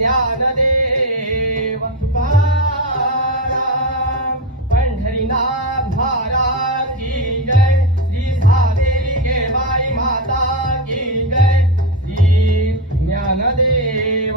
ज्ञानदेव तुकाराम पंढरीनाथ महाराज की जय। श्री सातेरी केळबाई माता की जय। श्री ज्ञानदेव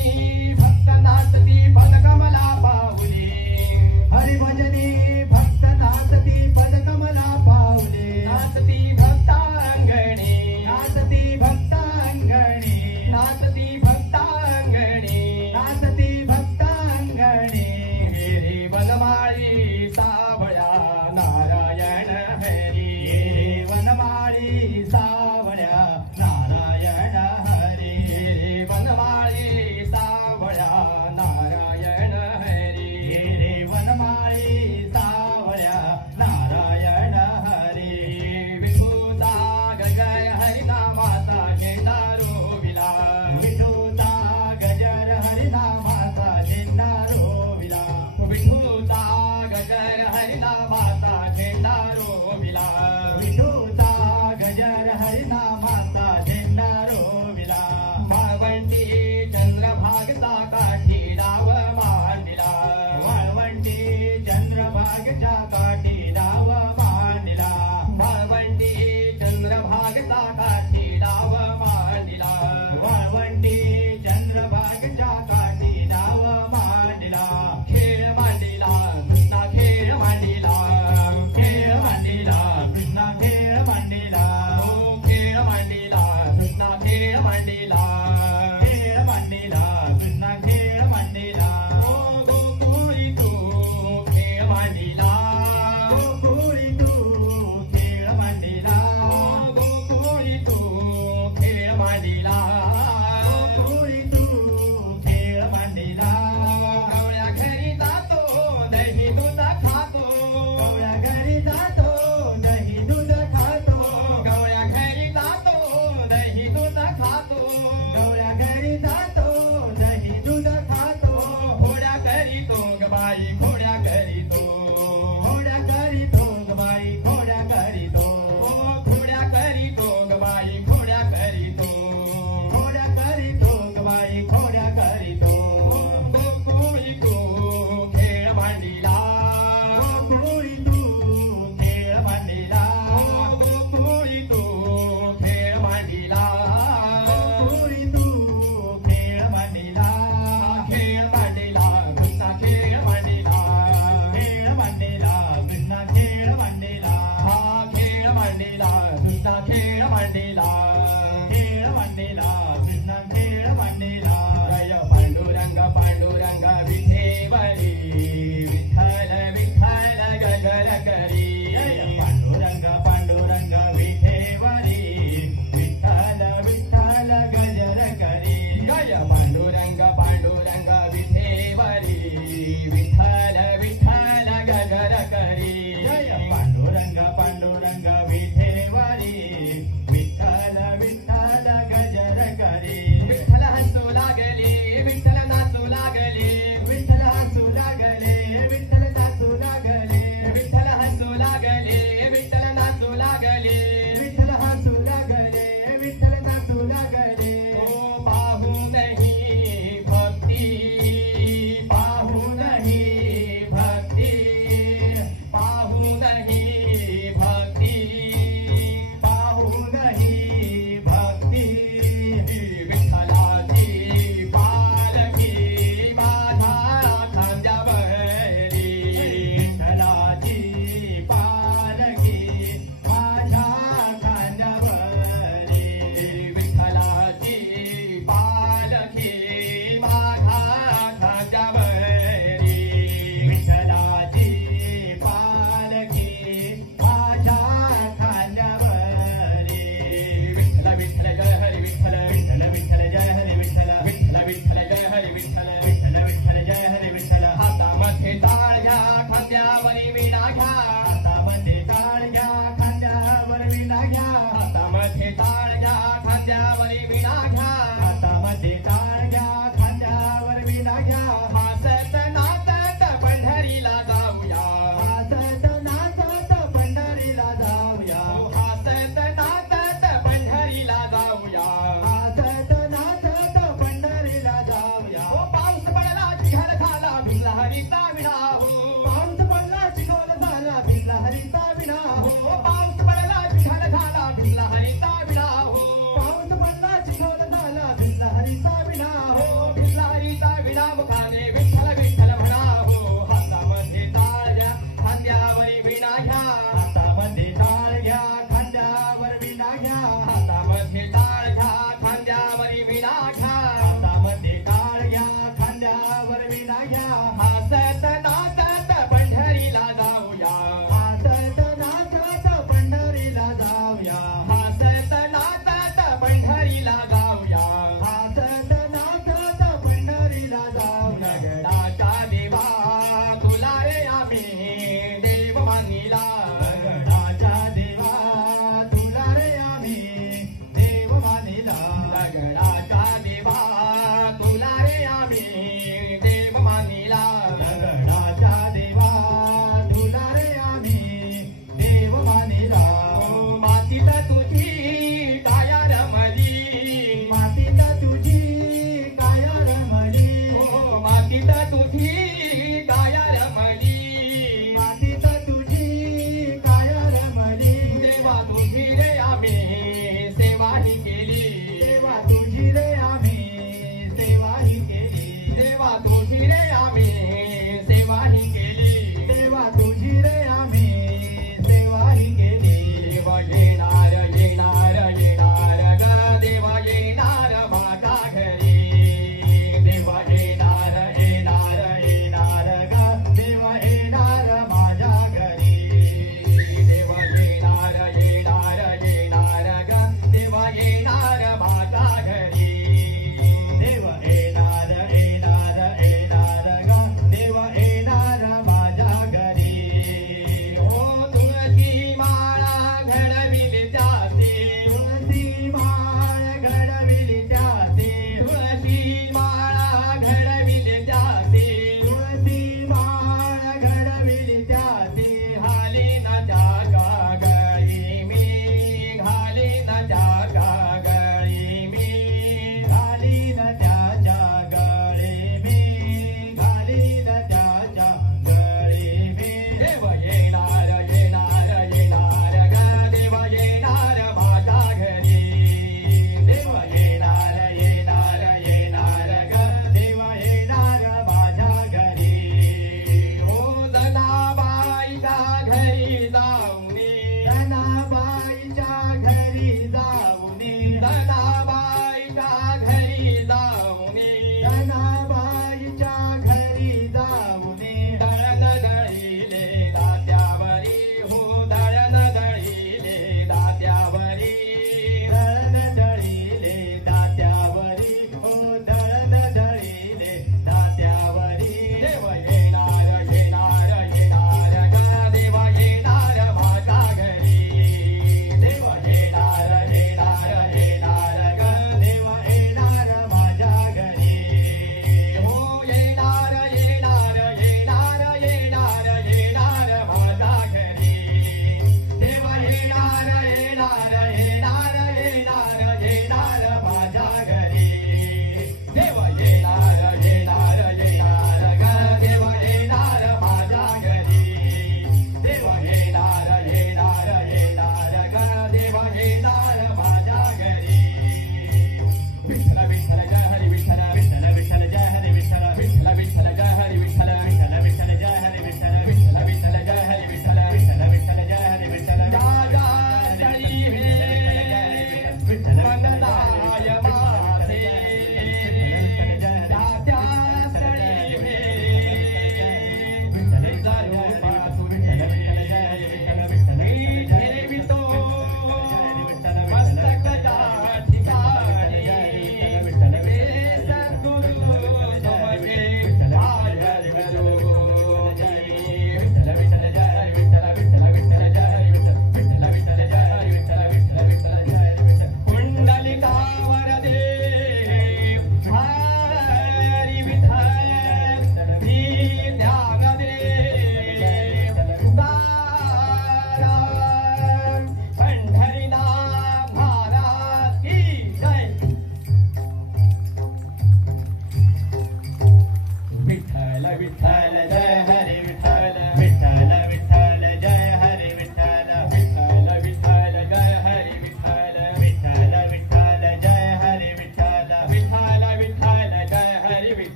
हरिभजनी भक्त नाचती पदकमला पाऊले हरिभजनी भक्त नाचती पदकमला पाऊले नाचती भक्तांगणे नाचती भक्तांगणे नाचती भक्तांगणे नाचती भक्तांगणे रे वनमाळी सावळ्या नारायण हरी रे वनमाळी सावळ्या नारायण हरी रे वनमाळी सावळ्या नारायण हरी रे वनमाळी सावळ्या नारायण हरी विठूचा गजर हरिनामाचा झेंडा रोविला विठूचा गजर हरिनामाचा झेंडा रोविला विठूचा गजर हरिनामाचा झेंडा रोविला विठूचा गजर हरिनामाचा झेंडा रोविला वाळवंटी चंद्रभागचा काठी डाव मांडिला वाळवंटी चंद्रभागच्या काठी डाव मांडिला वाळवंटी चंद्रभागचा काठी डाव मांडिला वाळवंटी चंद्रभागच्या काठी डाव मांडिला खेळ मांडिला कृष्णा खेळ मांडिला खेळ मांडिला कृष्णा खेळ मांडिला हो खेळ मांडिला कृष्णा खेळ मांडिला खेळ मांडिला कृष्णा खेळ मांडिला हो गोकुळी तू खेळ मांडिला गोकुळी तू खेळ मांडिला हो गोकुळी तू खेळ मांडिला गोकुळी तू खेळ मांडिला गवळ्या घरी जातो दही दूध खातो गवळ्या घरी जातो दही दूध खातो गवळ्या घरी जातो दही दूध खातो गवळ्या घरी जातो दही दूध खातो घोड्या करीतो ग बाई घोड्या करीतो घोड्या करीतो ग बाई घोड्या करीतो घोड्या करीतो ग बाई घोड्या करीतो घोड्या करीतो ग बाई घोड्या करीतो गोकुळी तू खेळ मांडिला गोकुळी तू खेळ मांडिला गोकुळी तू खेळ मांडिला गोकुळी तू खेळ मांडिला खेळ मांडिला कृष्णा खेळ मांडिला खेळ मांडिला कृष्णा खेळ मांडिला हा खेळ मांडिला कृष्णा खेळ मांडिला खेळ मांडिला कृष्णा खेळ मांडिला जय पांडुरंग पांडुरंग विठेवरी विठ्ठल विठ्ठल गगर करी जय पांडुरंग पांडुरंग विठेवरी विठ्ठल विठ्ठल गजर करी जय पांडुरंग पांडुरंग विठेवरी विठ्ठल विठ्ठल गगर करी जय पांडुरंग पांडुरंग विठेवरी विठ्ठल विठ्ठल गजर करी विठ्ठल हसू लागले विठ्ठल नाचू लागले विठ्ठल हसू लागले विठ्ठल नाचू लागले विठ्ठल हसू लागले विठ्ठल नाचू लागले विठ्ठल हसू लागले विठ्ठल नाचू लागले तो पाहू नाही भक्ती पाहू नाही भक्ती पाहू नाही भक्ती पाहू नाही भक्ती विठ्ठलाची पालखी माझ्या खांद्यावरी विठ्ठलाची पालखी माझ्या खांद्यावरी विठ्ठलाची पालखी माझ्या खांद्यावरी विठ्ठलाची पालखी माझ्या खांद्यावरी विठ्ठल विठ्ठल जय हरी विठ्ठल विठ्ठल विठ्ठल जय हरी विठ्ठल विठ्ठल विठ्ठल जय हरी विठ्ठल विठ्ठल विठ्ठल जय हरी विठ्ठल हातामध्ये टाळ घ्या खांद्यावरी विणा घ्या हातामध्ये टाळ घ्या खांद्यावर विणा घ्या हातामध्ये टाळ घ्या खांद्यावरी विणा घ्या हातामध्ये टाळ घ्या खांद्यावर विणा घ्या हसत नाचत पंढरीला जाऊया हसत नाचत पंढरीला जाऊया हसत नाचत पंढरीला जाऊया हसत नाचत पंढरीला जाऊया हो पाऊस पडला चिघाल झाला भिजला हरीचा विणा हो पाऊस पडला चिखल झाला भिजला हरीचा विणा हो पाऊस पडला चिघाल झाला भिजला हरीचा विणा हो पाऊस पडला चिखल झाला भिजला हरीचा विणा हो भिजला विनामुखाने विठ्ठल विठ्ठल म्हणा हो हातामध्ये टाळ घ्या खांद्यावरी विणा घ्या हातामध्ये टाळ घ्या खांद्यावर विणा घ्या हातामध्ये टाळ घ्या खांद्यावरी विणा घ्या हातामध्ये टाळ घ्या खांद्यावर विणा घ्या हसत नाचत पंढरीला जाऊया हसत नाचत पंढरीला जाऊया हसत नाचत पंढरीला जाऊया हसत नाचत पंढरीला जाऊया गडाचा देवा तुला रे आम्ही देव मानिला गडाच्या देवा तुला रे आम्ही देव मानिला गडाचा देवा तुला रे आम्ही